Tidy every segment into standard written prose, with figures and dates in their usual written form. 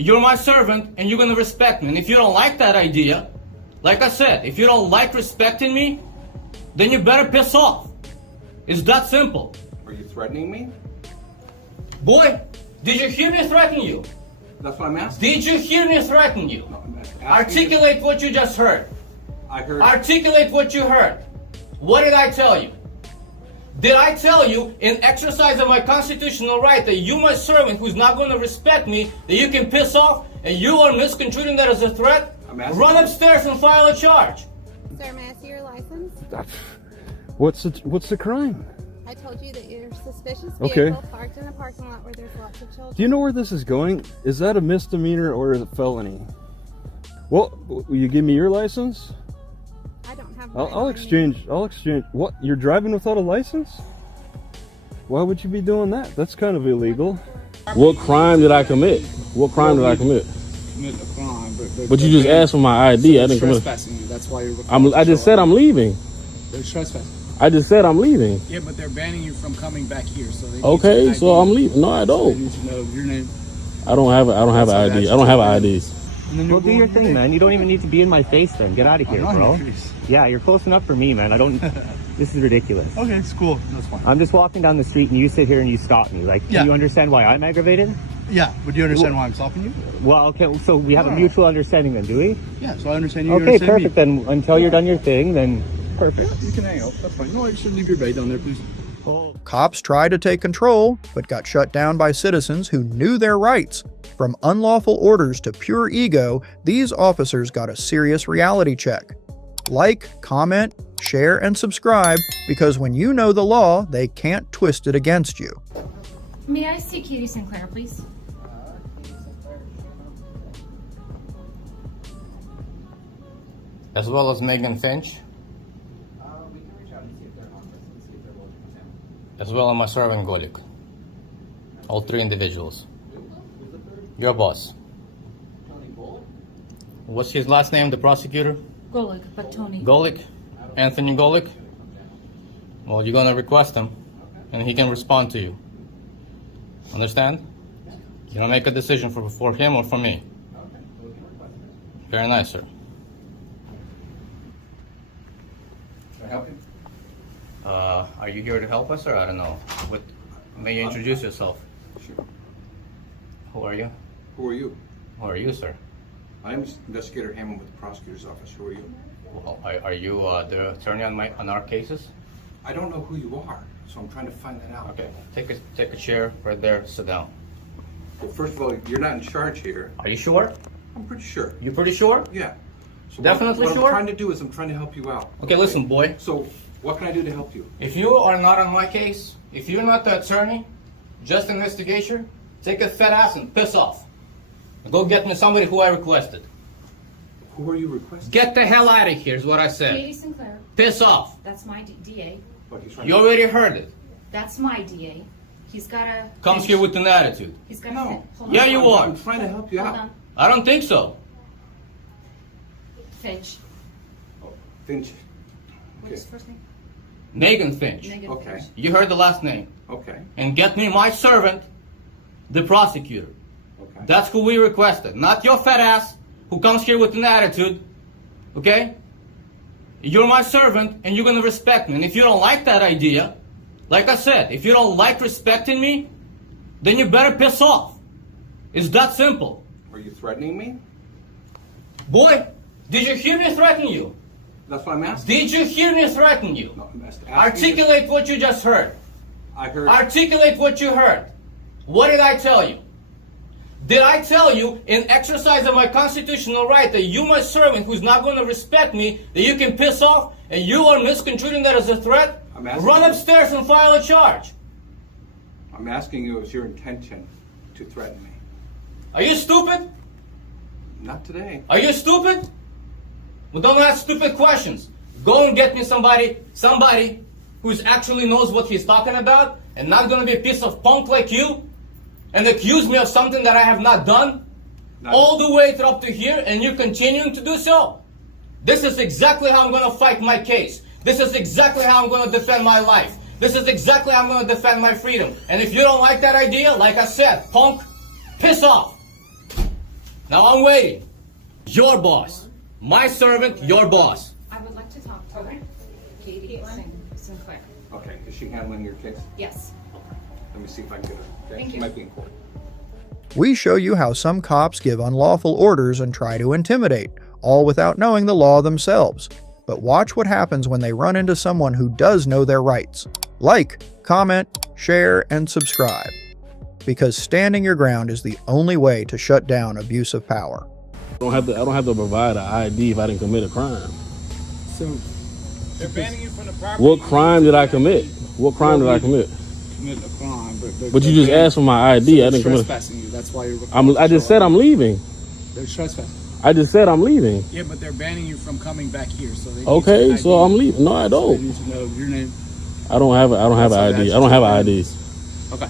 You're my servant and you're gonna respect me. And if you don't like that idea, like I said, if you don't like respecting me, then you better piss off. It's that simple. Are you threatening me? Boy, did you hear me threaten you? That's what I'm asking. Did you hear me threaten you? No, I'm asking Articulate what you just heard. I heard. Articulate what you heard. What did I tell you? Did I tell you, in exercise of my constitutional right, that you, my servant, who's not going to respect me, that you can piss off, and you are misconstruing that as a threat? Run upstairs and file a charge. Sir, may I see your license? What's the crime? I told you that your suspicious Okay. vehicle parked in a parking lot where there's lots of children. Do you know where this is going? Is that a misdemeanor or a felony? Well, will you give me your license? I don't have. I'll exchange. What? You're driving without a license? Why would you be doing that? That's kind of illegal. What crime did I commit? What crime did I commit? Commit a crime, But you just asked for my ID. I didn't commit. Trespassing you. That's why you're. I just said I'm leaving. They're trespassing. I just said I'm leaving. Yeah, but they're banning you from coming back here. So they Okay, need so I'm leaving. No, I So they don't. need to know your name. I don't have an ID. I don't have an ID. And then Well, do your thing, man. You don't even need to be in my face then. Get out of here, bro. Yeah, you're close enough for me, man. I don't... This is ridiculous. Okay, it's cool. That's fine. I'm just walking down the street and you sit here and you stop me. Like, Yeah. do you understand why I'm aggravated? Yeah, but do you understand why I'm stopping you? Well, okay, so we have a mutual understanding then, do we? Yeah, so I understand you. Okay, understand perfect me. then. Until you're done your thing, then perfect. You can hang out. That's fine. No, I should leave your bag down there, please. Cops tried to take control, but got shut down by citizens who knew their rights. From unlawful orders to pure ego, these officers got a serious reality check. Like, comment, share, and subscribe, because when you know the law, they can't twist it against you. May I see Katie Sinclair, please? As well as Megan Finch. As well as my servant Golik. All three individuals. Your boss. What's his last name, the prosecutor? Golik, but Tony. Golik? Anthony Golik? Well, you're gonna request him, and he can respond to you. Understand? You don't make a decision for him or for me. Very nice, sir. Can I help you? Are you here to help us, or I don't know? May you introduce yourself? Sure. Who are you? Who are you? Who are you, sir? My name is Investigator Hammond with the prosecutor's office. Who are you? Well, are you the attorney on our cases? I don't know who you are, so I'm trying to find that out. Okay, take a chair right there. Sit down. Well, first of all, you're not in charge here. Are you sure? I'm pretty sure. You pretty sure? Yeah. So Definitely what sure? I'm trying to do is I'm trying to help you out. Okay, listen, boy. So what can I do to help you? If you are not on my case, if you're not the attorney, just investigator, take a fat ass and piss off. Go get me somebody who I requested. Who are you requesting? Get the hell out of here is what I said. Katie Sinclair. Piss off. That's my DA. What, he's trying You to- already heard it. That's my DA. He's got a... Comes here with an attitude. He's got No. a... Hold Yeah, on. you are. I'm trying to help you Hold out. on. I don't think so. Finch. Oh, Finch. What's his first name? Megan Finch. Megan Okay. Finch. You heard the last name. Okay. And get me my servant, the prosecutor. Okay. That's who we requested. Not your fat ass who comes here with an attitude. Okay? You're my servant and you're gonna respect me. And if you don't like that idea, like I said, if you don't like respecting me, then you better piss off. It's that simple. Are you threatening me? Boy, did you hear me threaten you? That's what I'm asking. Did you hear me threaten you? No, I'm asking Articulate what you just heard. I heard. Articulate what you heard. What did I tell you? Did I tell you, in exercise of my constitutional right, that you, my servant, who's not going to respect me, that you can piss off, and you are misconstruing that as a threat? I'm asking Run you. upstairs and file a charge. I'm asking you, is your intention to threaten me? Are you stupid? Not today. Are you stupid? Well, don't ask stupid questions. Go and get me somebody who's actually knows what he's talking about, and not going to be a piece of punk like you, and accuse me of something that I have not done, all the way up to here, and you're continuing to do so. This is exactly how I'm going to fight my case. This is exactly how I'm going to defend my life. This is exactly how I'm going to defend my freedom. And if you don't like that idea, like I said, punk, piss off. Now I'm waiting. Your boss. My servant, your boss. I would like to talk to her. Katie Sinclair. Okay, is she handling your case? Yes. Let me see if I can get her. Okay? Thank She you. might be in court. We show you how some cops give unlawful orders and try to intimidate, all without knowing the law themselves. But watch what happens when they run into someone who does know their rights. Like, comment, share, and subscribe. Because standing your ground is the only way to shut down abuse of power. I don't have to provide an ID if I didn't commit a crime. So, They're banning you from the property. What crime did I commit? What crime did I commit? commit a crime, But you just asked for my ID. So I didn't commit. trespassing you. That's why you're. I just said I'm leaving. They're trespassing. I just said I'm leaving. Yeah, but they're banning you from coming back here. So they need Okay, some so ID. I'm leaving. No, I So they don't. need to know your name. I don't have an ID. I don't have an ID. Okay,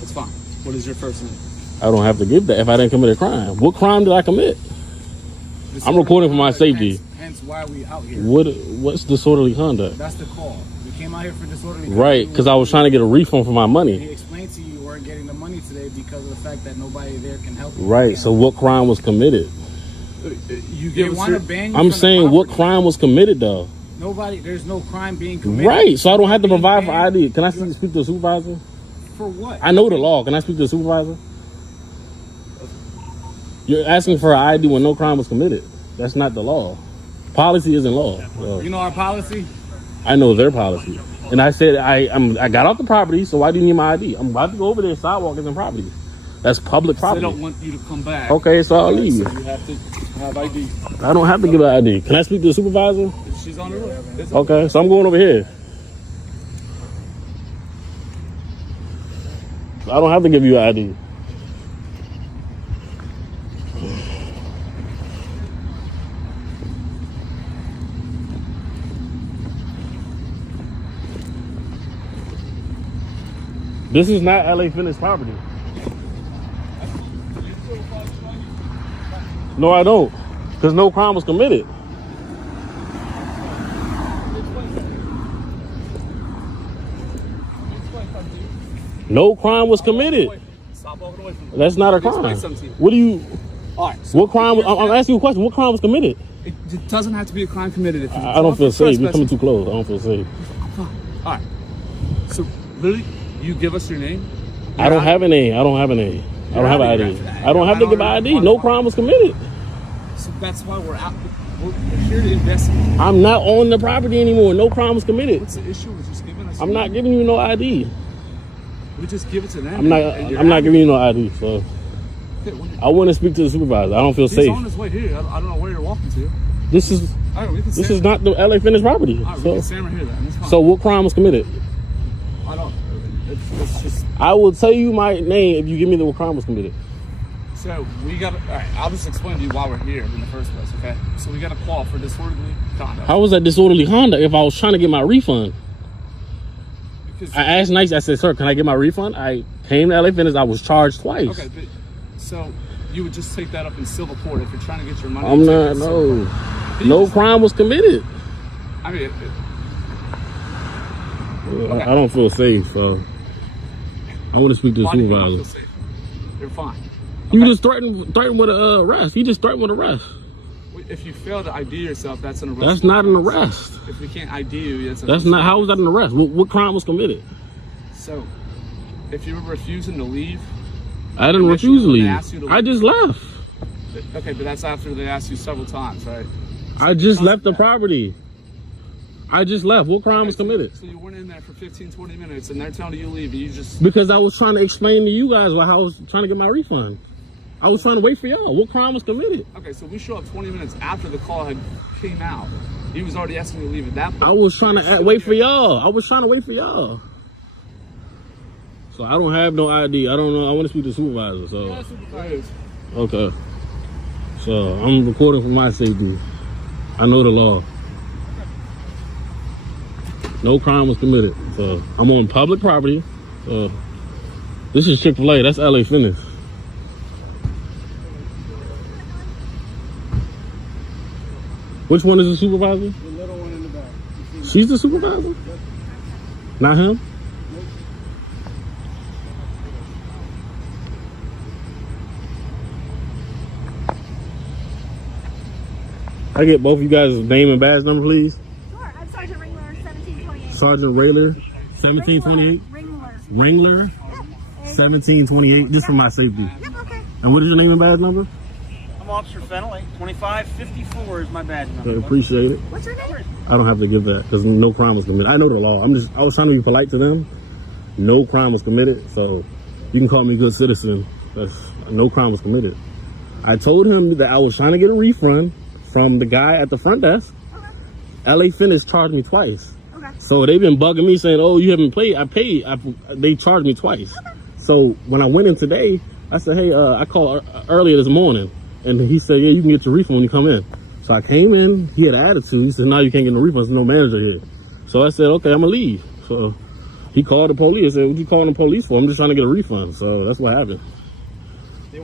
that's fine. What is your first name? I don't have to give that if I didn't commit a crime. What crime did I commit? I'm recording for my safety. Hence why we out here. What's disorderly conduct? That's the call. We came out here for disorderly conduct. Right, because I was trying to get a refund for my He money. explained to you weren't getting the money today because of the fact that nobody there can help you. Right, so what crime was committed? You They give us want to your. ban you I'm from the saying what property. crime was committed though. There's no crime being committed. Right, so I don't have to Being provide for banned. ID. Can I speak to the supervisor? For what? I know the law. Can I speak to the supervisor? You're asking for an ID when no crime was committed. That's not the law. Policy isn't law. So You know our policy? I know their policy. And I said I got off the property, so why do you need my ID? I'm about to go over there. Sidewalk is in property. That's public They property. don't want you to come back. Okay, so I'll leave. So you have to have ID. I don't have to give an ID. Can I speak to the supervisor? She's on the roof. It's Okay, so I'm going over here. I don't have to give you an ID. This is not LA Fitness property. No, I don't. Because no crime was committed. No crime was committed. Stop walking away from me. That's not a Let me explain crime. something to you. What do you? All right. So What crime? I'm asking you a question. What crime was committed? it doesn't have to be a crime committed if you. I don't feel safe. You're coming too close. I don't feel safe. All right. So literally, you give us your name. I don't have a name. I don't have a name. I don't have an ID. I don't have to give an ID. No crime was committed. So that's why we're out. We're here to investigate. I'm not on the property anymore. No crime was committed. What's the issue with just giving us? I'm your not name? giving you no ID. We just give it to them. I'm not giving you no ID. So I want to speak to the supervisor. I don't feel He's safe. on his way here. I don't know where you're walking to. This is All right, we can this stand- is not the LA Fitness property. All right, we So can stand right here then. That's fine. so what crime was committed? I don't. It's just. I will tell you my name if you give me the what crime was committed. So we got. All right, I'll just explain to you why we're here in the first place. Okay. So we got a call for disorderly conduct. How was that disorderly conduct if I was trying to get my refund? Because, I asked nice. I said, "Sir, can I get my refund?" I came to LA Fitness. I was charged twice. okay, but so you would just take that up in civil court if you're trying to get your money. I'm you take it not. in civil No, court. But you no just- crime was committed. I mean, I don't feel safe. So I want to speak to the why do you not supervisor. feel safe? You're fine. You Okay. just threatened with a arrest. He just threatened with arrest. If you fail to ID yourself, that's an arrest. That's not an arrest. If we can't ID you, that's an That's not. How was that an arrest? What crime was committed? So, if you were refusing to leave, I didn't Initially, refuse to when they leave. asked you to I leave. just left. okay, but that's after they asked you several times, right? I just left the property. I just left. What crime was committed? So you went in there for 15, 20 minutes, and they're telling you to leave, and you just... Because I was trying to explain to you guys why I was trying to get my refund. I was trying to wait for y'all. What crime was committed? Okay, so we show up 20 minutes after the call had came out. He was already asking you to leave at that point. I was trying to wait for y'all. I was trying to wait for y'all. So I don't have no ID. I don't know. I want to speak to the supervisor. So okay. So I'm recording for my safety. I know the law. No crime was committed. So I'm on public property. So this is Chick-fil-A. That's LA Fitness. Which one is the supervisor? The little one in the back. She's the supervisor? Not him? I get both of you guys' name and badge number, please. Sure, I'm Sergeant Ringler, 1728. Sergeant Rayler, 1728. Ringler, 1728. Just for my safety. Yep, okay. And what is your name and badge number? I'm Officer Fennel, 2554 is my badge number. Okay, appreciate it. What's your name? I don't have to give that because no crime was committed. I know the law. I was trying to be polite to them. No crime was committed, so you can call me good citizen. No crime was committed. I told him that I was trying to get a refund from the guy at the front desk. Okay. LA Fitness charged me twice. Okay. So they've been bugging me saying, oh, you haven't paid. I paid. They charged me twice. Okay. So when I went in today, I said, hey, I called earlier this morning. And he said, yeah, you can get your refund when you come in. So I came in. He had an attitude. He said, no, you can't get no refund. There's no manager here. So I said, okay, I'm going to leave. So he called the police. I said, what you calling the police for? I'm just trying to get a refund. So that's what happened.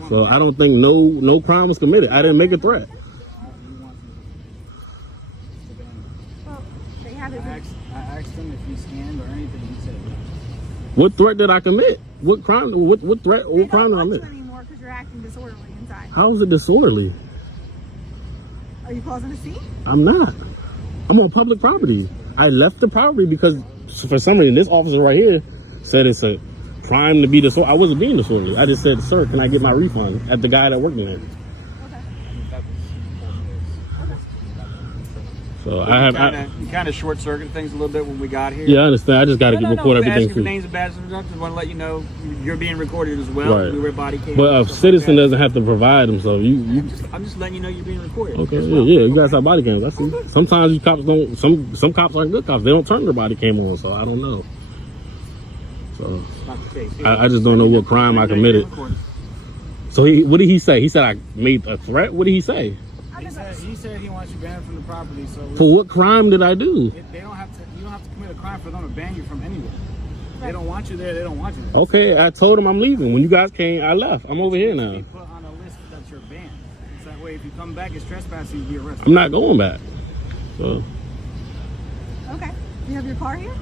So I don't think no crime was committed. I didn't make a threat. Well, they have it. I asked him if he scanned or anything. He said no. What threat did I commit? What crime? What threat? What crime did I They don't want commit? you anymore because you're acting disorderly inside. How is it disorderly? Are you causing a scene? I'm not. I'm on public property. I left the property because for some reason this officer right here said it's a crime to be disorderly. I wasn't being disorderly. I just said, sir, can I get my refund at the guy that worked in there? So You kind of short circuited things a little bit when we got here. Yeah, I understand. I just got to record everything. For names and badges. I just want to let you know you're being recorded as well. Right. We were body cam. But a citizen doesn't have to provide them, so I'm just letting you know you're being recorded. Okay, yeah, you guys have body cams. I see. Sometimes you cops don't. Some cops aren't good cops. They don't turn their body cam on, so I don't know. So Not the case. I just don't know what crime I committed. So what did he say? He said I made a threat. What did he say? He said he wants you banned from the property. So For what crime did I do? they don't have to. You don't have to commit a crime for them to ban you from anywhere. They don't want you there. They don't want you there. Okay, I told him I'm leaving. When you guys came, I left. I'm over here now. Be put on a list that you're banned. So that way, if you come back as trespassing, you'll be arrested. I'm not going back. So Okay. Do you have your car here?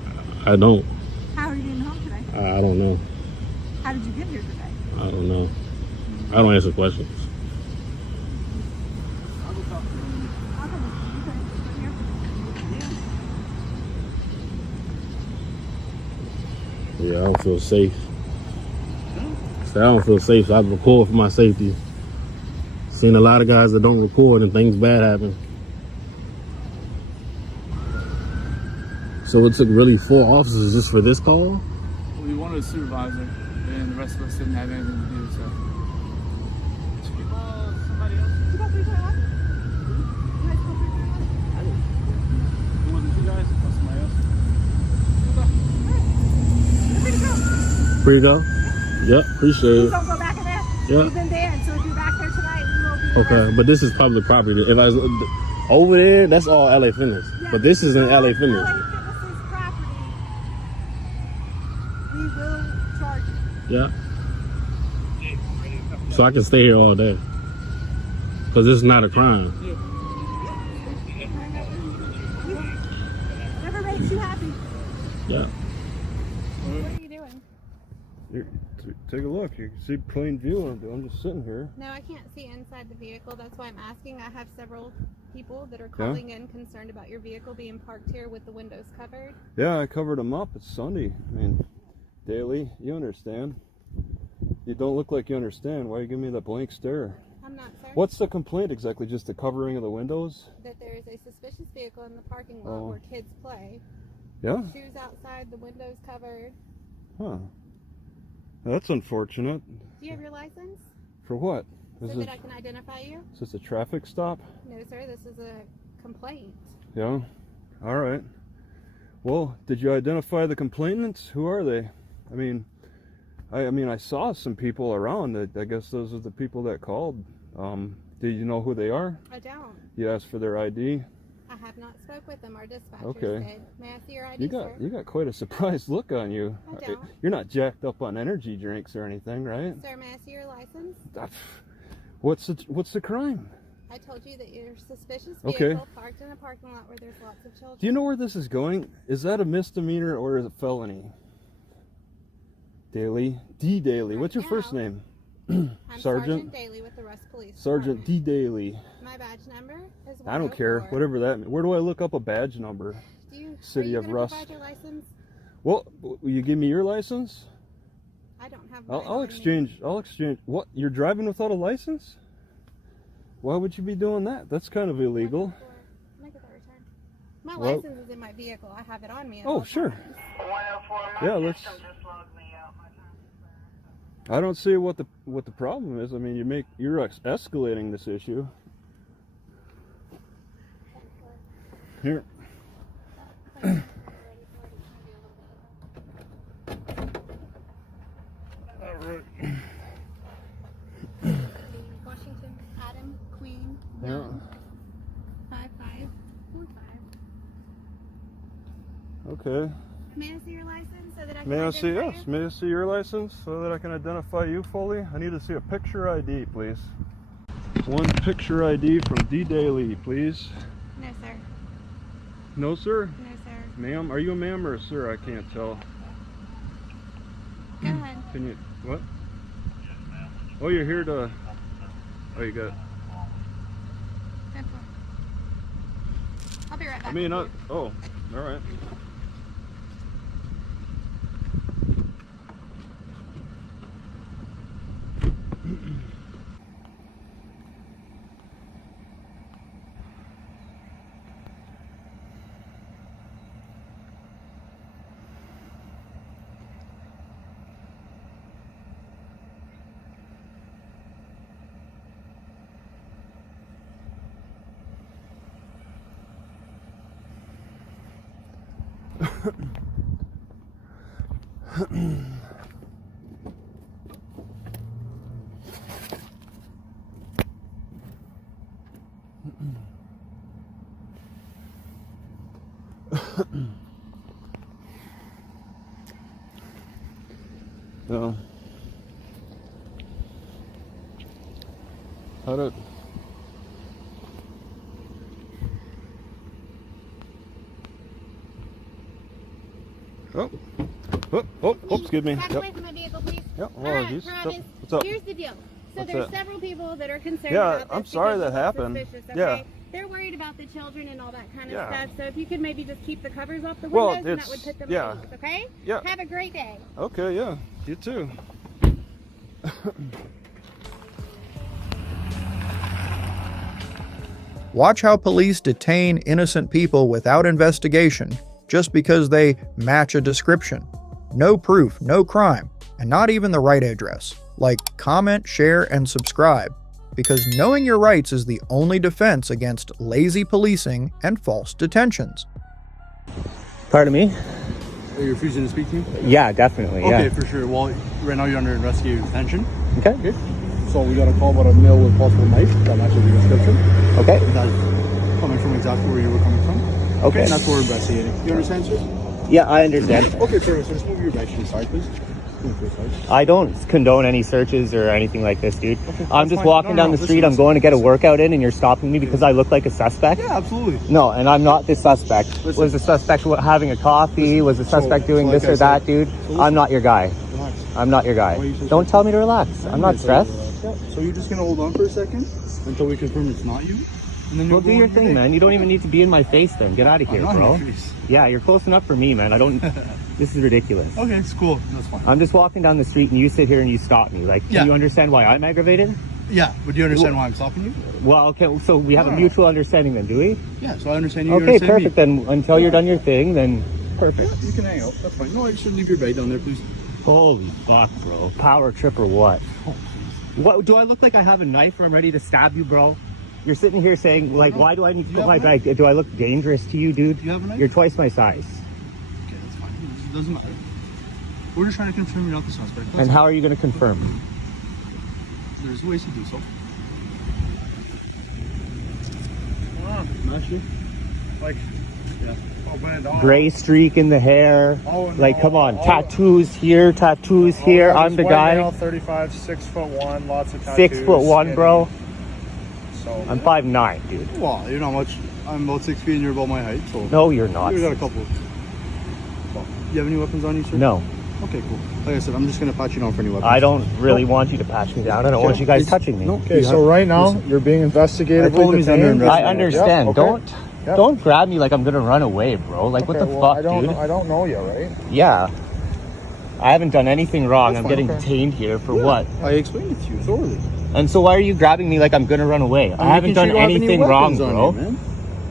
I don't. How are you getting home today? I don't know. How did you get here today? I don't know. I don't answer questions. Yeah, I don't feel safe. I don't feel safe, so I record for my safety. Seen a lot of guys that don't record and things bad happen. So it took really 4 officers just for this call? We wanted a supervisor, and the rest of us didn't have anything to do, so. Should we call somebody else? Did you go 321? You guys go 321? It wasn't you guys. It was somebody else. You're free to go. Free to go? Yep, appreciate Please it. don't go back in there. Yeah. You've been banned, so if you're back there tonight, you will be Okay, arrested. but this is public property. If I was over there, that's all LA Fitness. Yeah. But this isn't LA Fitness. LA Fitness's property. We will charge you. Yeah. So I can stay here all day. Because this is not a crime. Whatever makes you happy. Yeah. What are you doing? Take a look. You can see plain view. I'm just sitting here. No, I can't see inside the vehicle. That's why I'm asking. I have several people that are calling in concerned about your vehicle being parked here with the windows covered. Yeah, I covered them up. It's Sunday. I mean, Daily, you understand. You don't look like you understand. Why you give me that blank stare? I'm not, sir. What's the complaint exactly? Just the covering of the windows? That there is a suspicious vehicle in the parking lot where kids play. Yeah? Shoes outside, the windows covered. Huh. That's unfortunate. Do you have your license? For what? So that I can identify you? Is this a traffic stop? No, sir. This is a complaint. Yeah. All right. Well, did you identify the complainants? Who are they? I mean, I saw some people around. I guess those are the people that called. Do you know who they are? I don't. You asked for their ID? I have not spoke with them. Our dispatcher Okay. said, may I see your ID, sir? You got quite a surprised look on you. I don't. You're not jacked up on energy drinks or anything, right? Sir, may I see your license? What's the crime? I told you that your suspicious Okay. vehicle parked in a parking lot where there's lots of children. Do you know where this is going? Is that a misdemeanor or is it felony? Daily? D. Daily. What's your first name? I'm Sergeant? Sergeant Daly with the Russ Police Sergeant D. Department. Daly. My badge number is 104. I don't care, whatever that means. Where do I look up a badge number? City of Russ. Provide your license? Well, will you give me your license? I don't have. I'll exchange. What? You're driving without a license? Why would you be doing that? That's kind of illegal. My license is in my vehicle. I have it on me. At Oh, all sure. times. Yeah, let's. I don't see what the problem is. I mean, you're escalating this issue. Here. Washington, Adam, Queen, Yeah. Young, 5545. Okay. May I see your license so that I can May I see? identify Yes. you? May I see your license so that I can identify you fully? I need to see a picture ID, please. One picture ID from D. Daly, please. No, sir. No, sir. No, sir. Ma'am, are you a ma'am or a sir? I can't tell. Go ahead. Can you what? Oh, you're here to. Oh, you got. I'll be right back. I mean, not. Oh, all right. No. How did? Oh, excuse me. Back Yep. away from my vehicle, please. Yep. All Well, right, Travis, what's up? here's the deal. So What's there's that? several people that are concerned Yeah, about this I'm sorry because that it's happened. suspicious, okay? Yeah. They're worried about the children and all that kind of Yeah. stuff. So if you could maybe just keep the covers off the Well, windows, and that it's- would put them yeah. at ease, okay? Yeah. Have a great day. Okay, yeah. You too. Watch how police detain innocent people without investigation just because they match a description. No proof, no crime, and not even the right address. Like, comment, share, and subscribe, because knowing your rights is the only defense against lazy policing and false detentions. Pardon me? Are you refusing to speak to me? Yeah, definitely. Okay, Yeah. for sure. Well, right now you're under investigative detention. Okay. So we got a call about a male with possible knife that matches the description. Okay. That's coming from exactly where you were coming from. Okay. And that's what we're investigating. You understand, sir? Yeah, I understand. Okay, sir. So just move your back to the side, please. Move to the side. I don't condone any searches or anything like this, dude. Okay, I'm that's just fine. walking down the listen, street. I'm listen. going to get a workout in, and you're stopping me because I look like a suspect? Yeah, absolutely. No, and I'm not the suspect. Listen. Was the suspect having a coffee? Was the suspect doing like this I or that, said, dude? listen. I'm not your guy. Relax. I'm not your guy. Why are you so Don't stressed? tell me to relax. I'm not stressed. So you're just gonna hold on for a second until we confirm it's not you, and then Well, you'll do go your on thing, day. man. You don't even need to be in my face then. Get out of here, I'm not bro. in your face. Yeah, you're close enough for me, man. I don't... This is ridiculous. Okay, it's cool. That's fine. I'm just walking down the street and you sit here and you stop me. Like, can Yeah. you understand why I'm aggravated? Yeah, but do you understand why I'm stopping you? Well, okay, so we have a No. mutual understanding then, do we? Yeah, so I understand you. Okay, understand perfect. Me. Then until you're done your thing, then perfect. Yeah, you can hang out. That's fine. No, you should leave your bag down there, please. Holy fuck, bro. Power trip or what? What, do I look like I have a knife or I'm ready to stab you, bro? You're sitting here saying, like, why do I need to You put have my a knife? bag? Do I look dangerous to you, dude? You have a knife? You're twice my size. Okay, that's fine. It doesn't matter. We're just trying to confirm you're not the suspect. That's And all. how are you going to confirm? There's ways to do so. Actually, like, yeah. Open it all. Gray streak in the hair. Oh, no. Like, come on. Oh. Tattoos here, tattoos here. I'm the guy. 35, 6'1", lots of tattoos. 6'1", bro. So I'm 5'9", dude. Well, you're not much. I'm about 6 feet and you're about my height, so. No, you're not. You got a couple. Well, you have any weapons on you, sir? No. Okay, cool. Like I said, I'm just gonna pat you down for any weapons. I don't really want you to patch me down. I don't want you guys touching me. No. Okay, so right now you're being investigated. I told him he's under investigation. I understand. Yep, okay. Don't grab me like I'm gonna run away, bro. Like what the fuck, dude? I don't know you, right? Yeah. I haven't done anything wrong. I'm getting detained here for what? I explained it to you thoroughly. And so why are you grabbing me like I'm gonna run away? I haven't done anything wrong, bro. Man.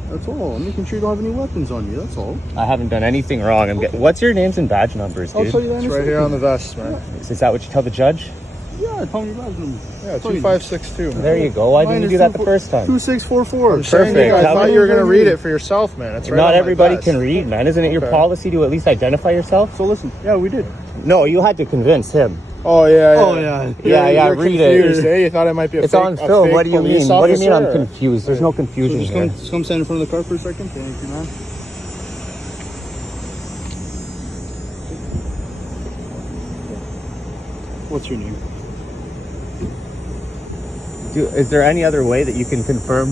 That's all. I'm making sure you don't have any weapons on you. That's all. I haven't done anything wrong. What's your names and badge numbers, dude? I'll tell you that. It's right here on the vest, man. Is that what you tell the judge? Yeah, tell me your badge number. Yeah, 2562. There you go. Why didn't you do that the first time? 2644. Perfect. I thought you were gonna read it for yourself, man. It's right. Not on my everybody vest. can read, man. Isn't it your policy to at least identify yourself? So listen. Yeah, we did. No, you had to convince him. Oh yeah. Oh yeah. Yeah. You're Read confused, it. Eh? You thought it might be a It's fake, on a film. fake What do you police mean? What do you mean I'm officer? confused? There's no confusion So here. just come stand in front of the car for a second. Thank you, man. What's your name? Is there any other way that you can confirm?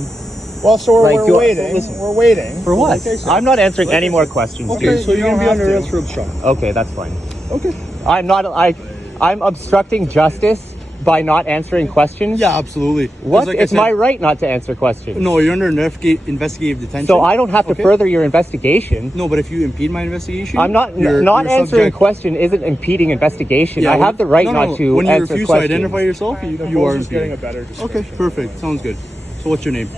Well, so Like, we're waiting. listen. We're waiting. For what? Like I said. I'm not answering any more questions, Okay, dude. so you're gonna be don't under have arrest to. for obstruction. Okay, that's fine. Okay. I'm obstructing justice by not answering questions? Yeah, absolutely. What? Like I It's said- my right not to answer questions. No, you're under investigative detention. So I don't have to Okay. further your investigation. No, but if you impede my investigation, I'm not you're answering subject- question isn't impeding investigation. Yeah, I have the right no, not to When you answer refuse questions. to identify yourself, you are Just getting a impeding. better description. Okay, perfect. Sounds good. So what's your name?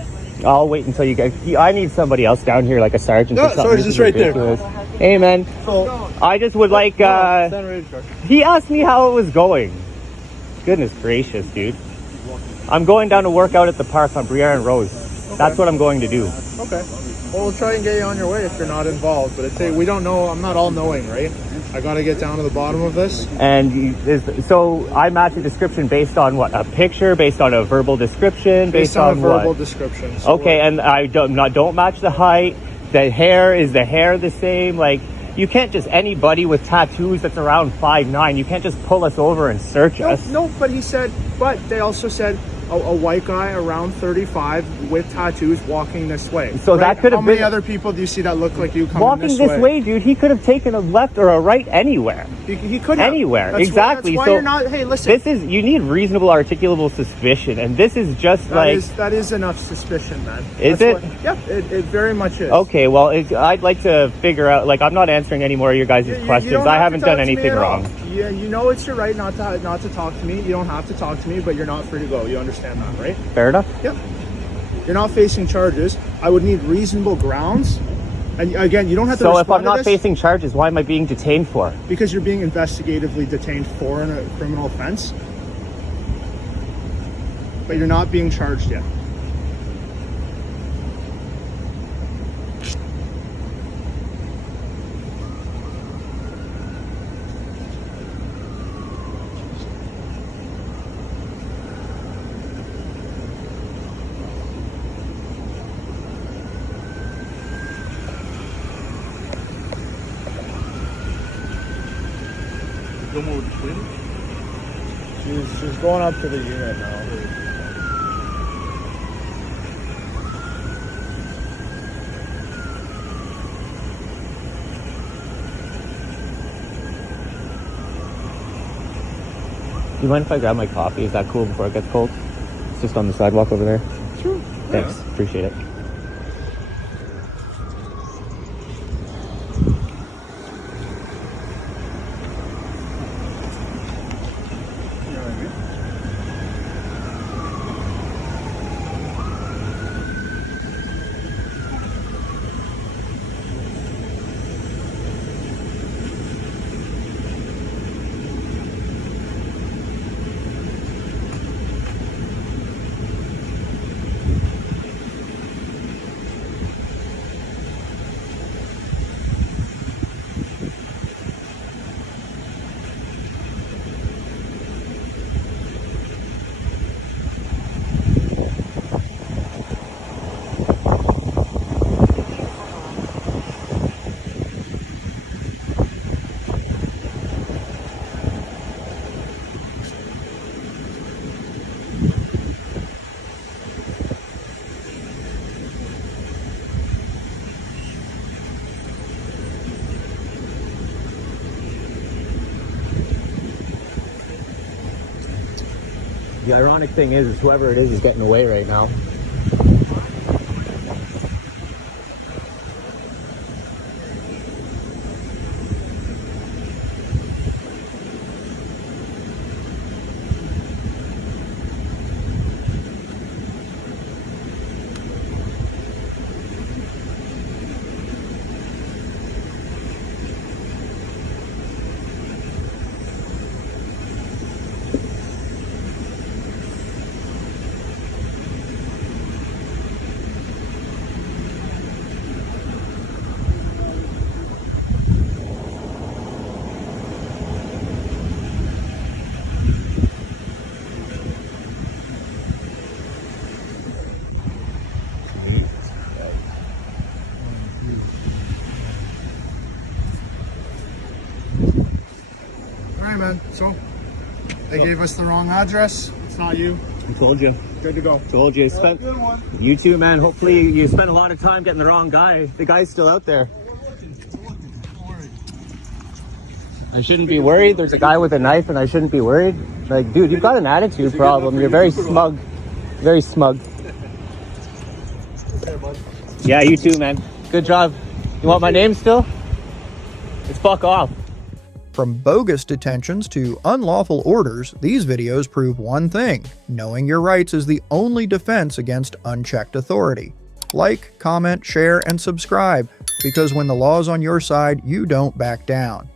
I'll wait until you guys. I need somebody else down here, like a sergeant. No, or something. sergeant's This is right there. ridiculous. Hey, man. I just would like. He asked me how it was going. Goodness gracious, dude. I'm going down to work out at the park on Briere and Rose. That's what I'm going to do. Okay. Well, we'll try and get you on your way if you're not involved. But we don't know. I'm not all knowing, right? I got to get down to the bottom of this. And so I match a description based on what? A picture, based on a verbal description, Based on a verbal what? description. So Okay, and I don't match the height. The hair, is the hair the same? Like, you can't just, anybody with tattoos that's around 5'9", you can't just pull us over and search us. No, but they also said a white guy around 35 with tattoos walking this way. So that could have How many been- other people do you see that look like you coming Walking this way, dude, he could have taken a left or a right anywhere. He could have. Anywhere, That's exactly. Why, So you're not. Hey, listen. you need reasonable articulable suspicion, and this is just That is enough suspicion, man. Is That's it? Yep, it very much is. Okay, well, I'd like to figure out, like, I'm not answering any more of your guys' You questions. don't I have to haven't talk done to me anything at all. wrong. Yeah, you know it's your right not to talk to me. You don't have to talk to me, but you're not free to go. You understand that, right? Fair enough. Yep. You're not facing charges. I would need reasonable grounds. And again, you don't have to So if respond I'm not to this facing charges, why am I being detained for? because you're being investigatively detained for a criminal offense. But you're not being charged yet. No more with the twin? She's going up to the unit now. Do you mind if I grab my coffee? Is that cool before it gets cold? It's just on the sidewalk over there. Sure. Thanks. Appreciate it. ironic thing is whoever it is getting away right now. Alright, man. So, they gave us the wrong address. It's not you. I told you. Good to go. Told you. You too, man. Hopefully you spent a lot of time getting the wrong guy. The guy's still out there. I shouldn't be worried. There's a guy with a knife and I shouldn't be worried. Like, dude, you've got an attitude problem. You're very smug. Very smug. Yeah, you too, man. Good job. You want my name still? It's fuck off. From bogus detentions to unlawful orders, these videos prove one thing: knowing your rights is the only defense against unchecked authority. Like, comment, share, and subscribe, because when the law's on your side, you don't back down.